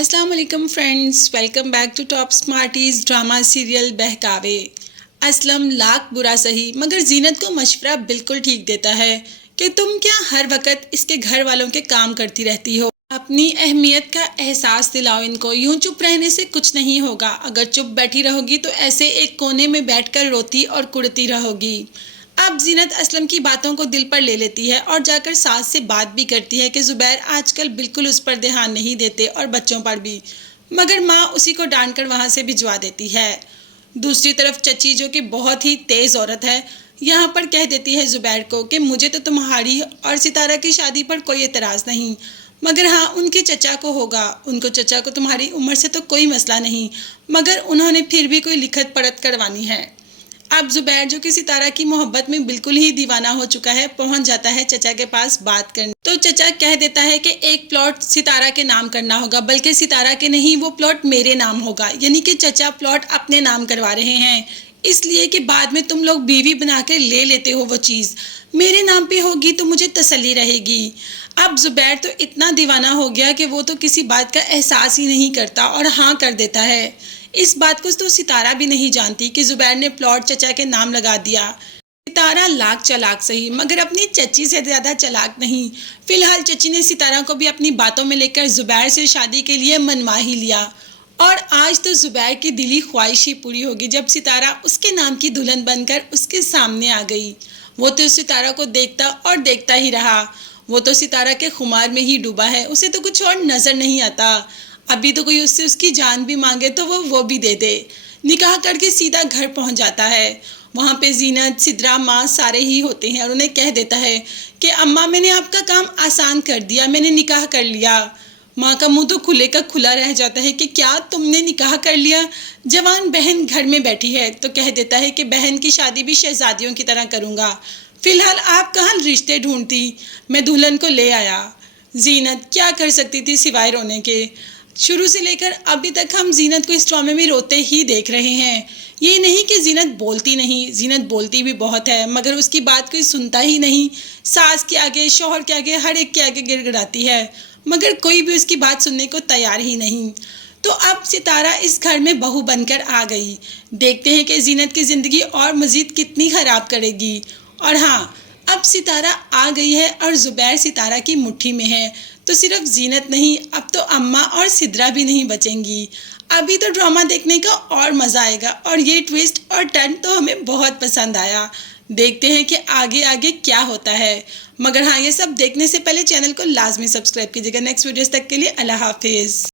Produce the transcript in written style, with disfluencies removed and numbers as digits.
अस्सलाम वालेकुम friends, welcome back to top smarties drama serial Behkawe. असलम लाख बुरा सही मगर जीनत को मशवरा बिल्कुल ठीक देता है कि तुम क्या हर वक्त इसके घर वालों के काम करती रहती हो। अपनी अहमियत का एहसास दिलाओ इनको। यूं चुप रहने से कुछ नहीं होगा। अगर चुप बैठी रहोगी तो ऐसे एक कोने में बैठकर रोती और कुड़ती रहोगी। अब जीनत असलम की बातों को दिल पर ले लेती है और जाकर सास से बात भी करती है कि ज़ुबैर आजकल बिल्कुल उस पर ध्यान नहीं देते और बच्चों पर भी, मगर माँ उसी को डांट कर वहाँ से भिजवा देती है। दूसरी तरफ चची जो कि बहुत ही तेज़ औरत है, यहाँ पर कह देती है ज़ुबैर को कि मुझे तो तुम्हारी और सितारा की शादी पर कोई एतराज़ नहीं, मगर हाँ उनके चचा को होगा। उनको चचा को तुम्हारी उम्र से तो कोई मसला नहीं, मगर उन्होंने फिर भी कोई लिखत पढ़त करवानी है। अब ज़ुबैर जो कि सितारा की मोहब्बत में बिल्कुल ही दीवाना हो चुका है, पहुंच जाता है चचा के पास बात करने। तो चचा कह देता है कि एक प्लॉट सितारा के नाम करना होगा, बल्कि सितारा के नहीं, वो प्लॉट मेरे नाम होगा। यानी कि चचा प्लॉट अपने नाम करवा रहे हैं, इसलिए कि बाद में तुम लोग बीवी बना के ले लेते हो, वो चीज़ मेरे नाम पे होगी तो मुझे तसल्ली रहेगी। अब ज़ुबैर तो इतना दीवाना हो गया कि वो तो किसी बात का एहसास ही नहीं करता और हाँ कर देता है। इस बात को तो सितारा भी नहीं जानती कि ज़ुबैर ने प्लॉट चचा के नाम लगा दिया। सितारा लाख चालाक सही मगर अपनी चची से ज़्यादा चालाक नहीं। फिलहाल चची ने सितारा को भी अपनी बातों में लेकर ज़ुबैर से शादी के लिए मनवा ही लिया और आज तो ज़ुबैर की दिली ख्वाहिश ही पूरी होगी जब सितारा उसके नाम की दुल्हन बनकर उसके सामने आ गई। वो तो सितारा को देखता और देखता ही रहा। वो तो सितारा के खुमार में ही डूबा है, उसे तो कुछ और नज़र नहीं आता। अभी तो कोई उससे उसकी जान भी मांगे तो वो भी दे दे। निकाह करके सीधा घर पहुंच जाता है। वहाँ पे जीनत, सिद्रा, माँ सारे ही होते हैं और उन्हें कह देता है कि अम्मा मैंने आपका काम आसान कर दिया, मैंने निकाह कर लिया। माँ का मुंह तो खुले का खुला रह जाता है कि क्या तुमने निकाह कर लिया। जवान बहन घर में बैठी है तो कह देता है कि बहन की शादी भी शहजादियों की तरह करूँगा। फिलहाल आप कहाँ रिश्ते ढूंढती, मैं दुल्हन को ले आया। जीनत क्या कर सकती थी सिवाय रोने के। शुरू से लेकर अभी तक हम जीनत को इस ड्रामे में रोते ही देख रहे हैं। ये नहीं कि जीनत बोलती नहीं, जीनत बोलती भी बहुत है, मगर उसकी बात कोई सुनता ही नहीं। सास के आगे, शौहर के आगे, हर एक के आगे गिड़गिड़ाती है, मगर कोई भी उसकी बात सुनने को तैयार ही नहीं। तो अब सितारा इस घर में बहू बनकर आ गई। देखते हैं कि जीनत की ज़िंदगी और मज़ीद कितनी ख़राब करेगी। और हाँ, अब सितारा आ गई है और ज़ुबैर सितारा की मुट्ठी में है, तो सिर्फ जीनत नहीं, अब तो अम्मा और सिद्रा भी नहीं बचेंगी। अभी तो ड्रामा देखने का और मज़ा आएगा और ये ट्विस्ट और टर्न तो हमें बहुत पसंद आया। देखते हैं कि आगे आगे क्या होता है। मगर हाँ, ये सब देखने से पहले चैनल को लाजमी सब्सक्राइब कीजिएगा। नेक्स्ट वीडियोस तक के लिए अल्लाह हाफिज़।